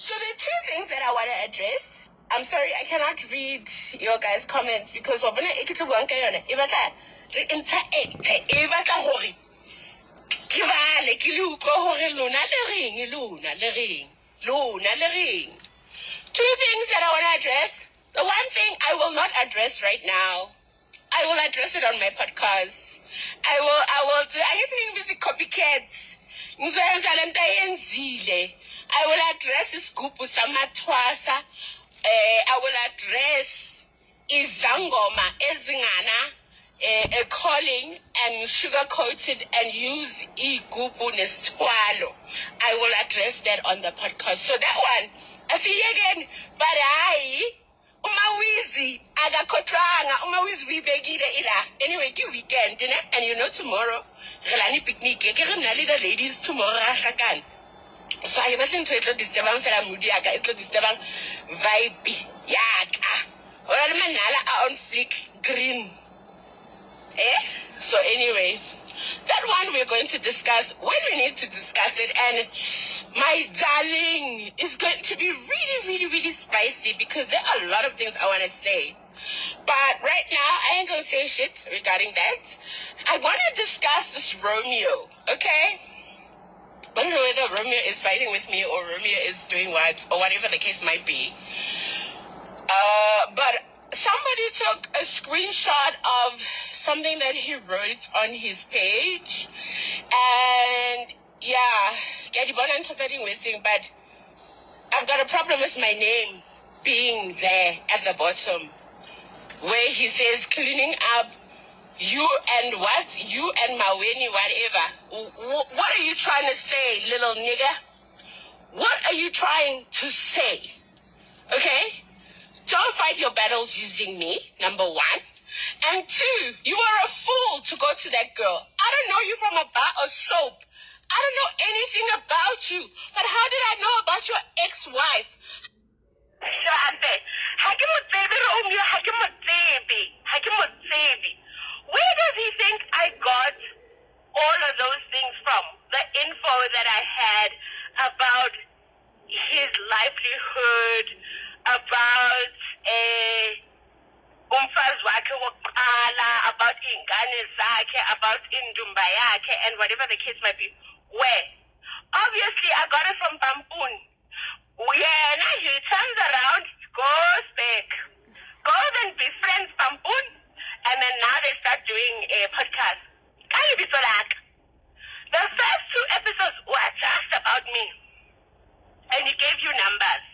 So the two things that I want to address, I'm sorry, I cannot read your guys' comments because re interact e batla hore ke bale ke le utlwe hore lona le reng. Two things that I want to address. The one thing I will not address right now, I will address it on my podcast. I will do, I get to visit copycats. I will address Iskupu Samatwasa. I will address Izangoma, Ezingana, calling and sugar-coated and use Igupu Nestwalo. I will address that on the podcast. So that one, I see again, but Umawizi, Agakotwanga, Umawizi, we begide ila. Anyway, give weekend, and you know tomorrow, Relani picnic, the ladies tomorrow, Shakan. So I wasn't to it, this Devan Fela Mudiaka, it's this Devan vibe, yaka. Or Manala on flick green. So anyway, that one we're going to discuss when we need to discuss it. And my darling, it's going to be really spicy because there are a lot of things I want to say. But right now, I ain't going to say shit regarding that. I want to discuss this Romeo, okay? I don't know whether Romeo is fighting with me or Romeo is doing what, or whatever the case might be. But somebody took a screenshot of something that he wrote on his page. And yeah, but I've got a problem with my name being there at the bottom, where he says cleaning up you and what? You and Maweni, whatever. What are you trying to say, little nigga? What are you trying to say? Okay? Don't fight your battles using me, number one. And two, you are a fool to go to that girl. I don't know you from a bar of soap. I don't know anything about you. But how did I know about your ex-wife? Where does he think I got all of those things from? The info that I had about his livelihood, about umfazi wakhe wokuqala, about ingane zakhe, about indumba yakhe, and whatever the case might be. Where? Obviously, I got it from Pampun. When he turns around, goes back, goes and befriends Pampun, and then now they start doing a podcast. Can you be so like? The first two episodes were just about me, and he gave you numbers.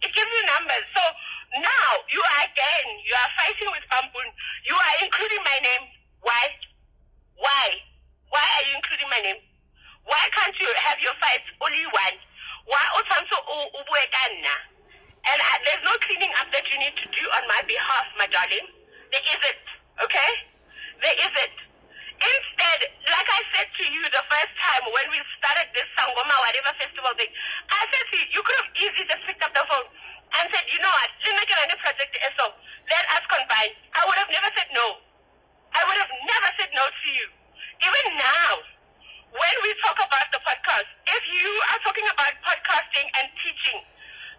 It gives you numbers. So now you are fighting with Pampun. You are including my name. Why? Why are you including my name? Why can't you have your fights only one? Why also ubuekana? And there's no cleaning up that you need to do on my behalf, my darling. There isn't. Okay? There isn't. Instead, like I said to you the first time when we started this Sangoma whatever festival thing, I said to you, you could have easily just picked up the phone and said, you know what, let me get on the project SO. Let us combine. I would have never said no. I would have never said no to you. Even now, when we talk about the podcast, if you are talking about podcasting and teaching,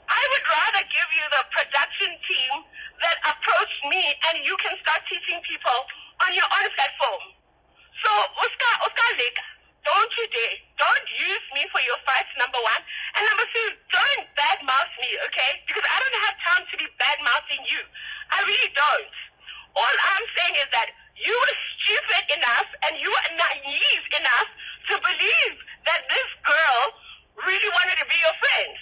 I would rather give you the production team that approached me and you can start teaching people on your own platform. So, Oscar Lake, don't you dare. Don't use me for your fights, number one. And number two, don't badmouth me, okay? Because I don't have time to be badmouthing you. I really don't. All I'm saying is that you were stupid enough and you were naive enough to believe that this girl really wanted to be your friend.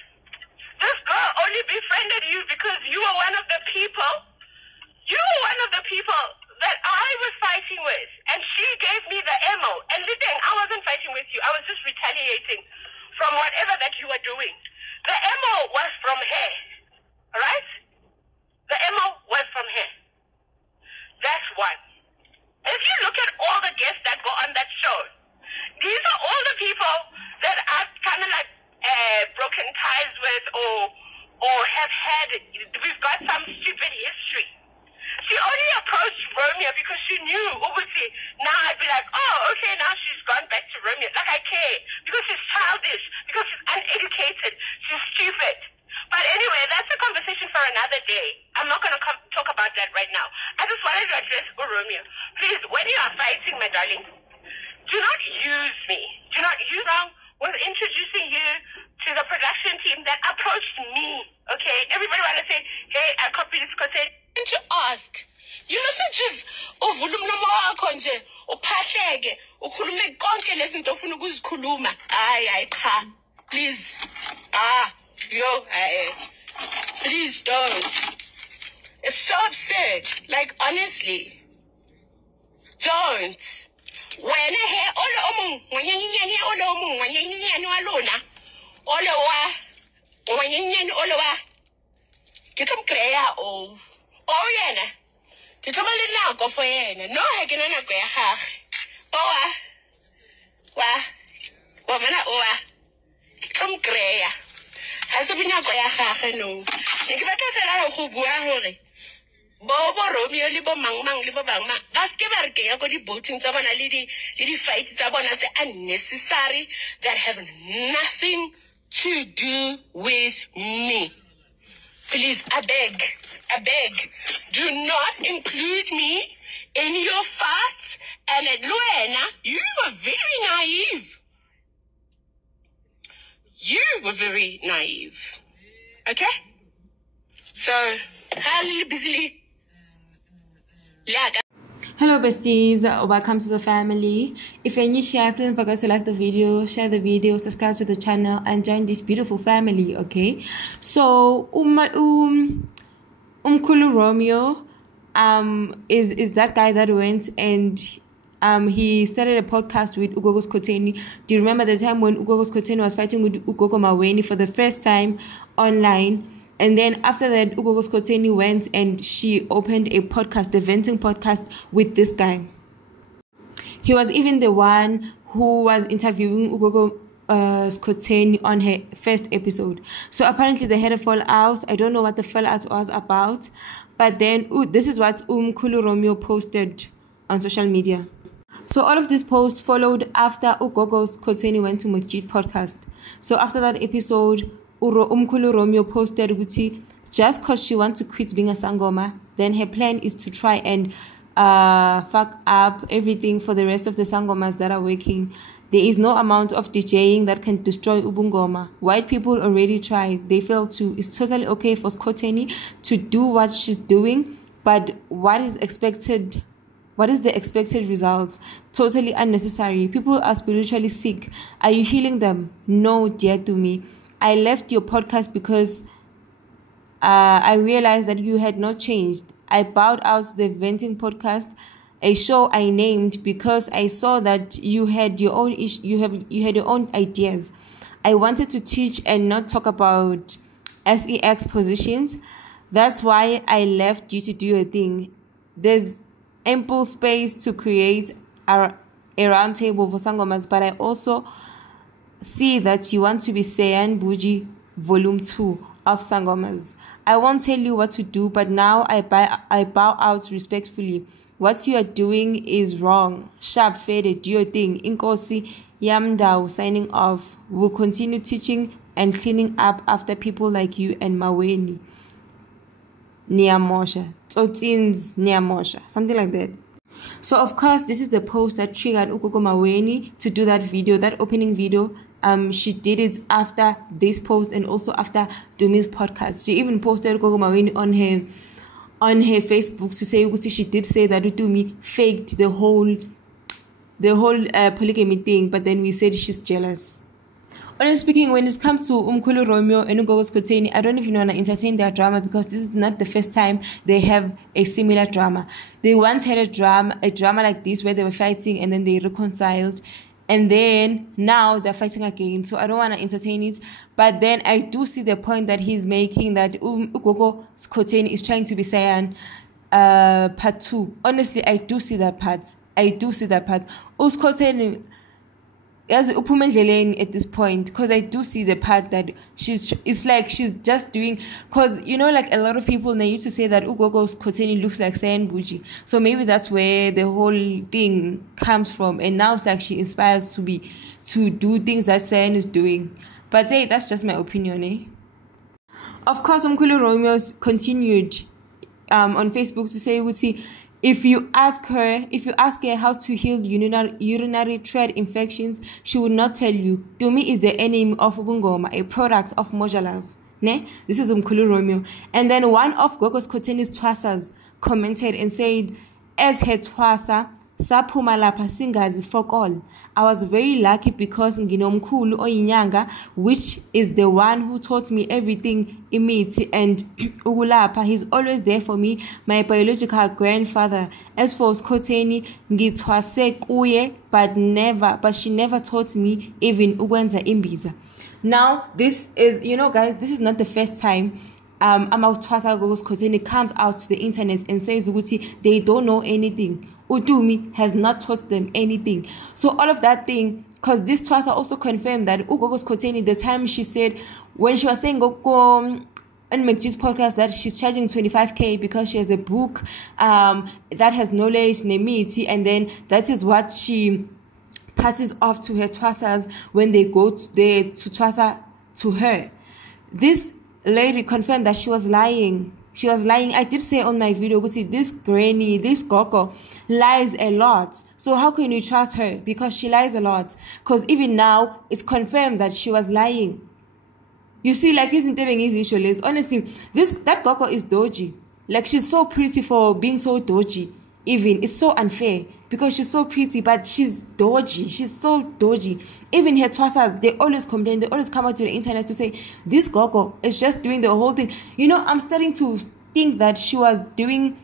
This girl only befriended you because you were one of the people. You were one of the people that I was fighting with. And she gave me the ammo. And listen, I wasn't fighting with you. I was just retaliating from whatever that you were doing. The ammo was from her. Alright? The ammo was from her. That's one. If you look at all the guests that go on that show, these are all the people that I've kind of like broken ties with or have had, we've got some stupid history. She only approached Romeo because she knew, obviously, now I'd be like, oh, okay, now she's gone back to Romeo. Like, I care. Because she's childish. Because she's uneducated. She's stupid. that right now. I just wanted to address Romeo. Please, when you are fighting, my darling, do not use me. Do not use wrong with introducing you to the production team that approached me. Okay? Everybody want to say, hey, I copied this content. To ask. You mustn't just uvulumlomo wakho nje uphahleke ukhulume konke lezinto ofuna ukuzikhuluma. Hayi cha. Please. Please don't. It's so absurd. Like, honestly. Don't. Wena he olo omong wanyenyane olo omong wanyenyane walona. Olo wa wanyenyane olo wa. Ke tlo mkreya o. Oh, yena. Ke tlo ba le nako for yena. No, ha ke na nako ya gagwe. Wa bona oa. Ke tlo mkreya. Ha se binyako ya gagwe no. Ke batla fela go bua hore bo Romeo le bo mang le bo bang ba ske ba re ke ya go di voting tsa bona le di fight tsa bona tse unnecessary that have nothing to do with me. Please, I beg, do not include me in your fights. And at Luena, you were very naive. You were very naive. Okay? So, busily. Yeah. Hello besties, welcome to the family. If you're new here, please don't forget to like the video, share the video, subscribe to the channel, and join this beautiful family, okay? So, Mkhulu Romeo is that guy that went and he started a podcast with Gogo Skhotheni. Do you remember the time when Gogo Skhotheni was fighting with Gogo Maweni for the first time online? And then after that, Gogo Skhotheni went and she opened a podcast, the venting podcast with this guy. He was even the one who was interviewing Gogo Skhotheni on her first episode. So apparently they had a fallout. I don't know what the fallout was about. But then this is what Mkhulu Romeo posted on social media. So all of this post followed after Gogo Skhotheni went to Majid podcast. So after that episode, Mkhulu Romeo posted Guti, just because she wants to quit being a sangoma, then her plan is to try and fuck up everything for the rest of the sangomas that are working. There is no amount of DJing that can destroy Ubungoma. White people already tried. They failed too. It's totally okay for Skhotheni to do what she's doing, but what is the expected results? Totally unnecessary. People are spiritually sick. Are you healing them? No, dear to me. I left your podcast because I realized that you had not changed. I bowed out the venting podcast, a show I named because I saw that you had your own you had your own ideas. I wanted to teach and not talk about sex positions. That's why I left you to do your thing. There's ample space to create a round table for sangomas, but I also see that you want to be Sayan Buji Volume 2 of Sangomas. I won't tell you what to do, but now I bow out respectfully. What you are doing is wrong. Sharp faded, do your thing. Inkosi Yamdao signing off. We'll continue teaching and cleaning up after people like you and Maweni. Niamosha. Tsotins Niamosha. Something like that. So of course, this is the post that triggered Gogo Maweni to do that video, that opening video. She did it after this post and also after Dumi's podcast. She even posted Gogo Maweni on her Facebook to say she did say that Dumi faked the whole polygamy thing, but then we said she's jealous. Honestly speaking, when it comes to Mkhulu Romeo and Gogo Skhotheni, I don't even want to entertain their drama because this is not the first time they have a similar drama. They once had a drama like this where they were fighting and then they reconciled. And then now they're fighting again. So I don't want to entertain it. But then I do see the point that he's making that Gogo Skhotheni is trying to be Sayan part 2. Honestly, I do see that part. Skhotheni as Upumendleleni at this point, because I do see the part that it's like she's just doing, because you know, like a lot of people they used to say that Gogo Skhotheni looks like Sayan Buji, so maybe that's where the whole thing comes from, and now it's like she inspires to do things that Sayan is doing. But that's just my opinion, eh? Of course, Mkhulu Romeo continued on Facebook to say, if you ask her how to heal urinary tract infections, she would not tell you. To me, is the enemy of Ubungoma, a product of Mojalav. Ne? This is Mkhulu Romeo. And then one of Gogo Skhotheni's twasas commented and said, as her twasa, saphuma lapha singazi fuck all. I was very lucky because nginomkhulu oyinyanga, which is the one who taught me everything imithi and ukulapha. He's always there for me, my biological grandfather. As for Skhotheni, ngithwase kuye, but she never taught me even ukwenza imbiza. Now, this is, guys, this is not the first time twasa Gogo Skhotheni comes out to the internet and says they don't know anything. Udumi has not taught them anything. So all of that thing, because this twasa also confirmed that Gogo Skhotheni, the time she said, when she was saying Gogo in McG's podcast that she's charging 25k because she has a book that has knowledge, nemiti, and then that is what she passes off to her twasas when they go to twasa to her. This lady confirmed that she was lying. She was lying. I did say on my video, this granny, this Gogo, lies a lot. So how can you trust her? Because she lies a lot. Because even now, it's confirmed that she was lying. You see, like, isn't even easy, Sholes? Honestly, that Gogo is dodgy. Like, she's so pretty for being so dodgy. Even, it's so unfair. Because she's so pretty, but she's dodgy. She's so dodgy. Even her twasas, they always complain. They always come out to the internet to say, this Gogo is just doing the whole thing. I'm starting to think that she was doing,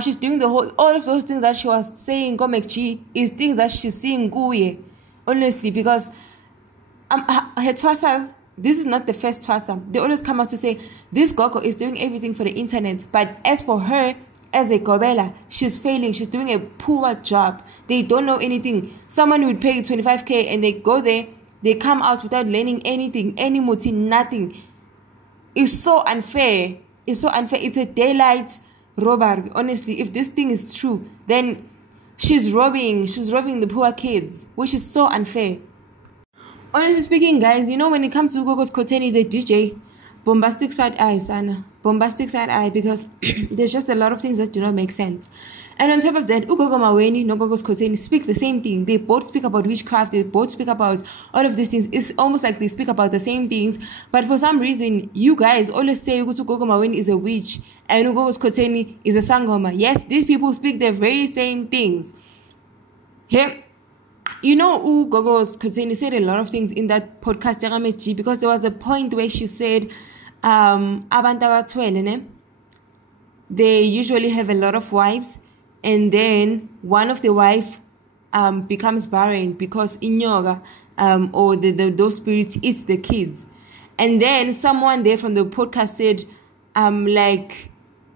she's doing all of those things that she was saying, Go McG, is things that she's seeing Guye. Honestly, because her twasas, this is not the first twasa. They always come out to say, this Gogo is doing everything for the internet. But as for her, as a Gobela, she's failing. She's doing a poor job. They don't know anything. Someone would pay 25k and they go there. They come out without learning anything, any muti, nothing. It's so unfair. It's so unfair. It's a daylight robbery. Honestly, if this thing is true, then she's robbing the poor kids, which is so unfair. Honestly speaking, guys, when it comes to Gogo Skhotheni, the DJ, bombastic side eye, Sana. Bombastic side eye, because there's just a lot of things that do not make sense. And on top of that, Gogo Maweni, no Gogo Skhotheni speak the same thing. They both speak about witchcraft. They both speak about all of these things. It's almost like they speak about the same things. But for some reason, you guys always say Gogo Maweni is a witch and Gogo Skhotheni is a sangoma. Yes, these people speak the very same things. Here, Gogo Skhotheni said a lot of things in that podcast, because there was a point where she said, they usually have a lot of wives, and then one of the wife becomes barren because inyoga or those spirits eats the kids. And then someone there from the podcast said, I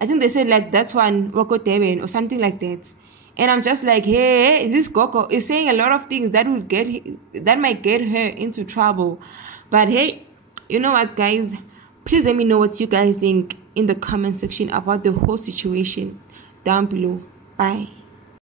think they said that's one Wako Deben or something like that. And I'm just like, hey, this Gogo is saying a lot of things that might get her into trouble. But hey, you know what, guys? Please let me know what you guys think in the comment section about the whole situation down below. Bye.